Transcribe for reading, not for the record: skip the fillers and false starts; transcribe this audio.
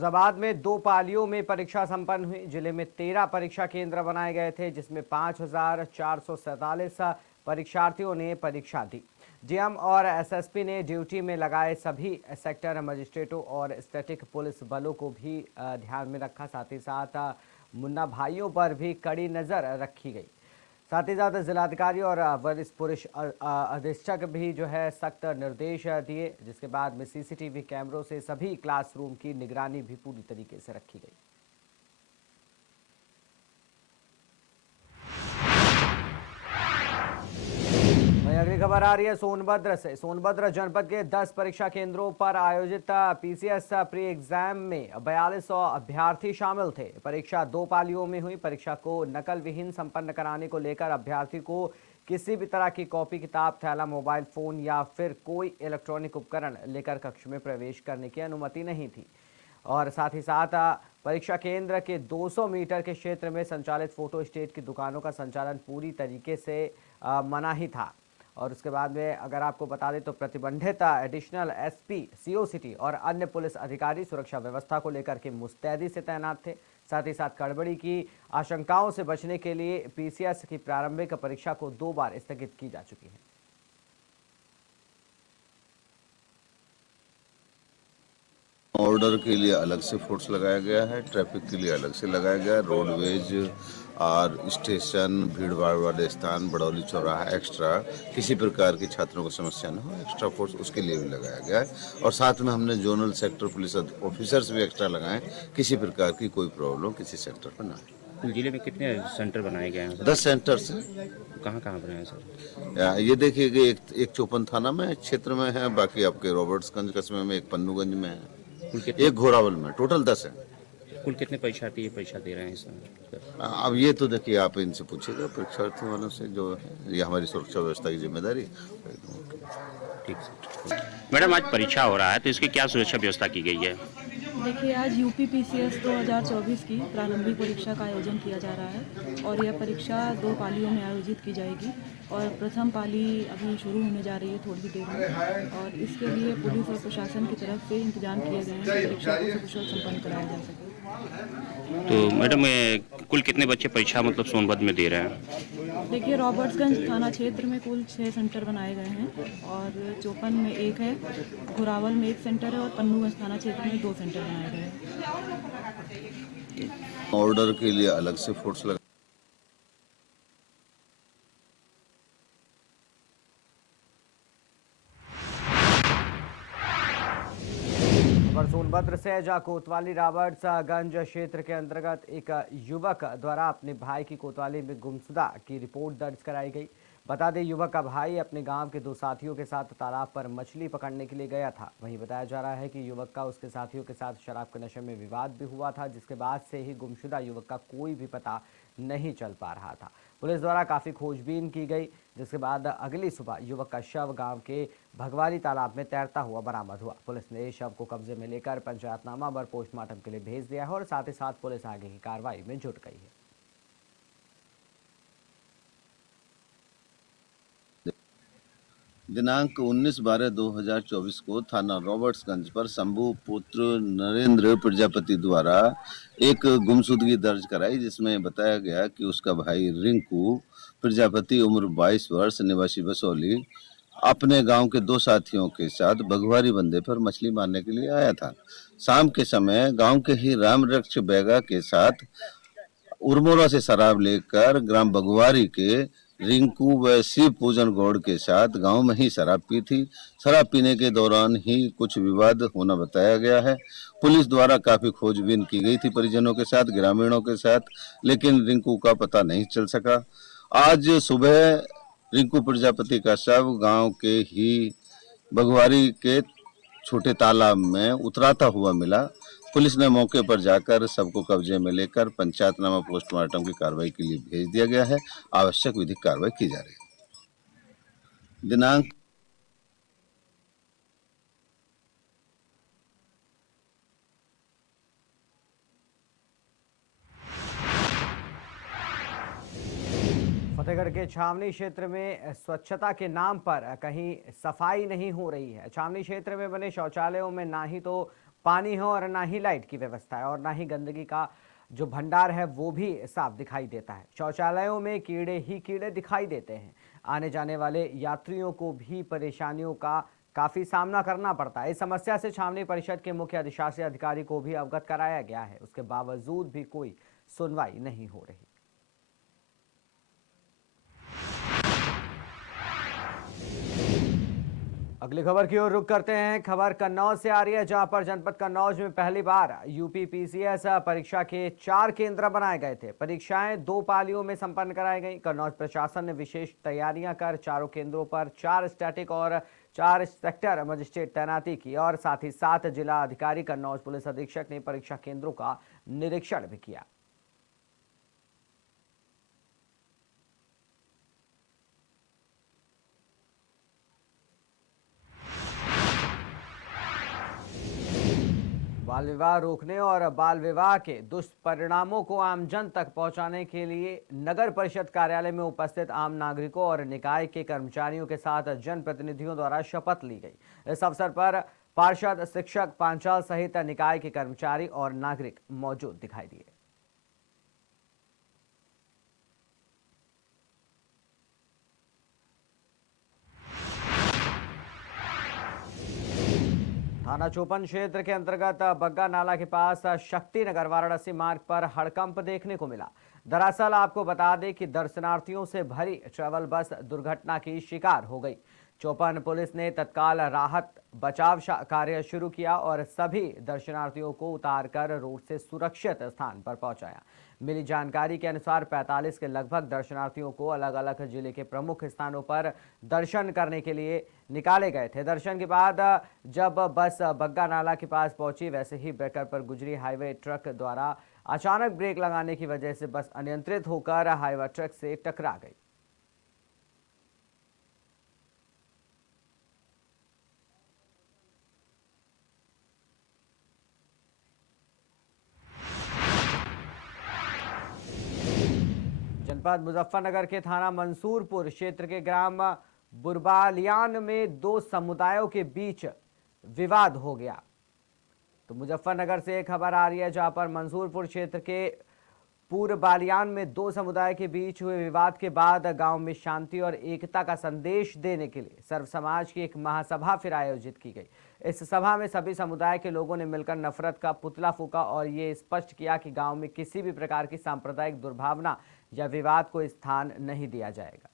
फिरोजाबाद में 2 पालियों में परीक्षा संपन्न हुई। जिले में 13 परीक्षा केंद्र बनाए गए थे, जिसमें 5,447 परीक्षार्थियों ने परीक्षा दी। डीएम और एसएसपी ने ड्यूटी में लगाए सभी सेक्टर मजिस्ट्रेटों और स्टैटिक पुलिस बलों को भी ध्यान में रखा। साथ ही साथ मुन्ना भाइयों पर भी कड़ी नजर रखी गई। साथ ही साथ जिलाधिकारी और वरिष्ठ पुलिस अधीक्षक भी जो है सख्त निर्देश दिए, जिसके बाद में सीसीटीवी कैमरों से सभी क्लासरूम की निगरानी भी पूरी तरीके से रखी गई। वहीं अगली खबर आ रही है सोनभद्र से। सोनभद्र जनपद के 10 परीक्षा केंद्रों पर आयोजित पीसीएस प्री एग्जाम में 4200 अभ्यर्थी शामिल थे। परीक्षा 2 पालियों में हुई। परीक्षा को नकल विहीन संपन्न कराने को लेकर अभ्यर्थी को किसी भी तरह की कॉपी किताब, थैला, मोबाइल फोन या फिर कोई इलेक्ट्रॉनिक उपकरण लेकर कक्ष में प्रवेश करने की अनुमति नहीं थी। और साथ ही साथ परीक्षा केंद्र के 200 मीटर के क्षेत्र में संचालित फोटो स्टेट की दुकानों का संचालन पूरी तरीके से मना ही था। और उसके बाद में अगर आपको बता दें तो प्रतिबंधित एडिशनल एसपी, सीओ सिटी और अन्य पुलिस अधिकारी सुरक्षा व्यवस्था को लेकर के मुस्तैदी से तैनात थे। साथ ही साथ गड़बड़ी की आशंकाओं से बचने के लिए पीसीएस की प्रारंभिक परीक्षा को 2 बार स्थगित की जा चुकी है। ऑर्डर के लिए अलग से फोर्स लगाया गया है, ट्रैफिक के लिए अलग से लगाया गया है, रोडवेज और स्टेशन, भीड़ भाड़ वाले स्थान, बड़ौली चौराहा, एक्स्ट्रा किसी प्रकार की छात्रों को समस्या न हो, एक्स्ट्रा फोर्स उसके लिए भी लगाया गया है। और साथ में हमने जोनल सेक्टर पुलिस ऑफिसर्स भी एक्स्ट्रा लगाए, किसी प्रकार की कोई प्रॉब्लम किसी सेक्टर पर ना आए। जिले में कितने सेंटर बनाए गए हैं? 10 सेंटर्स हैं। कहाँ कहाँ बनाए हैं सर? ये देखिए कि एक चौपन थाना में क्षेत्र में है, बाकी आपके रॉबर्ट्सगंज कस्बे में, एक पन्नूगंज में है, एक घोरावल में, टोटल 10 है। कुल कितने परीक्षार्थी ये परीक्षा दे रहे हैं इस समय? अब ये तो देखिए आप इनसे पूछिएगा परीक्षार्थियों वालों से, जो है ये हमारी सुरक्षा व्यवस्था की जिम्मेदारी। ठीक सर। मैडम, आज परीक्षा हो रहा है तो इसकी क्या सुरक्षा व्यवस्था की गई है? देखिए, आज यूपी पीसीएस 2024 की प्रारंभिक परीक्षा का आयोजन किया जा रहा है और यह परीक्षा 2 पालियों में आयोजित की जाएगी। और प्रथम पाली अभी शुरू होने जा रही है थोड़ी देर में, और इसके लिए पुलिस और प्रशासन की तरफ से इंतजाम किए गए हैं कि परीक्षा को सकुशल संपन्न कराया जा सके। तो मैडम, कुल कितने बच्चे परीक्षा मतलब सोनभद्र में दे रहे हैं? देखिए, रॉबर्ट्सगंज थाना क्षेत्र में कुल 6 सेंटर बनाए गए हैं और चौपन में 1 है, घोरावल में 1 सेंटर है और पन्नूगंज थाना क्षेत्र में 2 सेंटर बनाए गए हैं। ऑर्डर के लिए अलग से फोर्स लगा। सोनभद्र से जहां कोतवाली रॉबर्ट्सगंज क्षेत्र के अंतर्गत एक युवक द्वारा अपने भाई की कोतवाली में गुमशुदा की रिपोर्ट दर्ज कराई गई। बता दें, युवक का भाई अपने गांव के 2 साथियों के साथ तालाब पर मछली पकड़ने के लिए गया था। वहीं बताया जा रहा है कि युवक का उसके साथियों के साथ शराब के नशे में विवाद भी हुआ था, जिसके बाद से ही गुमशुदा युवक का कोई भी पता नहीं चल पा रहा था। पुलिस द्वारा काफ़ी खोजबीन की गई, जिसके बाद अगली सुबह युवक का शव गांव के भगवारी तालाब में तैरता हुआ बरामद हुआ। पुलिस ने शव को कब्जे में लेकर पंचायतनामा पर पोस्टमार्टम के लिए भेज दिया है और साथ ही साथ पुलिस आगे की कार्रवाई में जुट गई है। दिनांक 19/12/2024 को थाना रॉबर्ट्सगंज पर शंभू पुत्र नरेंद्र प्रजापति द्वारा एक गुमशुदगी दर्ज कराई, जिसमें बताया गया कि उसका भाई रिंकू प्रजापति उम्र 22 वर्ष निवासी बसौली अपने गांव के 2 साथियों के साथ बघवारी बंदे पर मछली मारने के लिए आया था। शाम के समय गांव के ही रामरक्ष बैगा के साथ उर्मोरा से शराब लेकर ग्राम बघवारी के रिंकू व शिव पूजन गौड़ के साथ गांव में ही शराब पी थी। शराब पीने के दौरान ही कुछ विवाद होना बताया गया है। पुलिस द्वारा काफी खोजबीन की गई थी परिजनों के साथ, ग्रामीणों के साथ, लेकिन रिंकू का पता नहीं चल सका। आज सुबह रिंकू प्रजापति का शव गांव के ही बघवारी के छोटे तालाब में उतराता हुआ मिला। पुलिस ने मौके पर जाकर सबको कब्जे में लेकर पंचायतनामा पोस्टमार्टम की कार्रवाई के लिए भेज दिया गया है। आवश्यक विधिक कार्रवाई की जा रही है। दिनांक फतेहगढ़ के छावनी क्षेत्र में स्वच्छता के नाम पर कहीं सफाई नहीं हो रही है। छावनी क्षेत्र में बने शौचालयों में ना ही तो पानी हो और ना ही लाइट की व्यवस्था है और ना ही गंदगी का जो भंडार है वो भी साफ दिखाई देता है। शौचालयों में कीड़े ही कीड़े दिखाई देते हैं। आने जाने वाले यात्रियों को भी परेशानियों का काफी सामना करना पड़ता है। इस समस्या से छावनी परिषद के मुख्य अधिशासी अधिकारी को भी अवगत कराया गया है, उसके बावजूद भी कोई सुनवाई नहीं हो रही। अगली खबर की ओर रुख करते हैं। खबर कन्नौज से आ रही है, जहां पर जनपद कन्नौज में पहली बार यूपी पीसीएस परीक्षा के 4 केंद्र बनाए गए थे। परीक्षाएं 2 पालियों में संपन्न कराई गई। कन्नौज प्रशासन ने विशेष तैयारियां कर चारों केंद्रों पर 4 स्टैटिक और 4 सेक्टर मजिस्ट्रेट तैनाती की और साथ ही 7 जिला अधिकारी कन्नौज पुलिस अधीक्षक ने परीक्षा केंद्रों का निरीक्षण भी किया। बाल विवाह रोकने और बाल विवाह के दुष्परिणामों को आमजन तक पहुंचाने के लिए नगर परिषद कार्यालय में उपस्थित आम नागरिकों और निकाय के कर्मचारियों के साथ जनप्रतिनिधियों द्वारा शपथ ली गई। इस अवसर पर पार्षद, शिक्षक, पांचाल सहित निकाय के कर्मचारी और नागरिक मौजूद दिखाई दिए। थाना चौपन क्षेत्र के अंतर्गत बग्गा नाला के पास शक्ति नगर वाराणसी मार्ग पर हड़कंप देखने को मिला। दरअसल आपको बता दें कि दर्शनार्थियों से भरी ट्रैवल बस दुर्घटना की शिकार हो गई। चौपन पुलिस ने तत्काल राहत बचाव कार्य शुरू किया और सभी दर्शनार्थियों को उतारकर रोड से सुरक्षित स्थान पर पहुंचाया। मिली जानकारी के अनुसार 45 के लगभग दर्शनार्थियों को अलग अलग जिले के प्रमुख स्थानों पर दर्शन करने के लिए निकाले गए थे। दर्शन के बाद जब बस बग्गा नाला के पास पहुंची, वैसे ही ब्रेकर पर गुजरी हाईवे ट्रक द्वारा अचानक ब्रेक लगाने की वजह से बस अनियंत्रित होकर हाईवे ट्रक से टकरा गई। जनपद मुजफ्फरनगर के थाना मंसूरपुर क्षेत्र के ग्राम बुरबालियान में 2 समुदायों के बीच विवाद हो गया। तो मुजफ्फरनगर से एक खबर आ रही है, जहां पर मंसूरपुर क्षेत्र के पूर्व बालियान में 2 समुदाय के बीच हुए विवाद के बाद गांव में शांति और एकता का संदेश देने के लिए सर्व समाज की एक महासभा फिर आयोजित की गई। इस सभा में सभी समुदाय के लोगों ने मिलकर नफरत का पुतला फूंका और ये स्पष्ट किया कि गांव में किसी भी प्रकार की सांप्रदायिक दुर्भावना या विवाद को स्थान नहीं दिया जाएगा।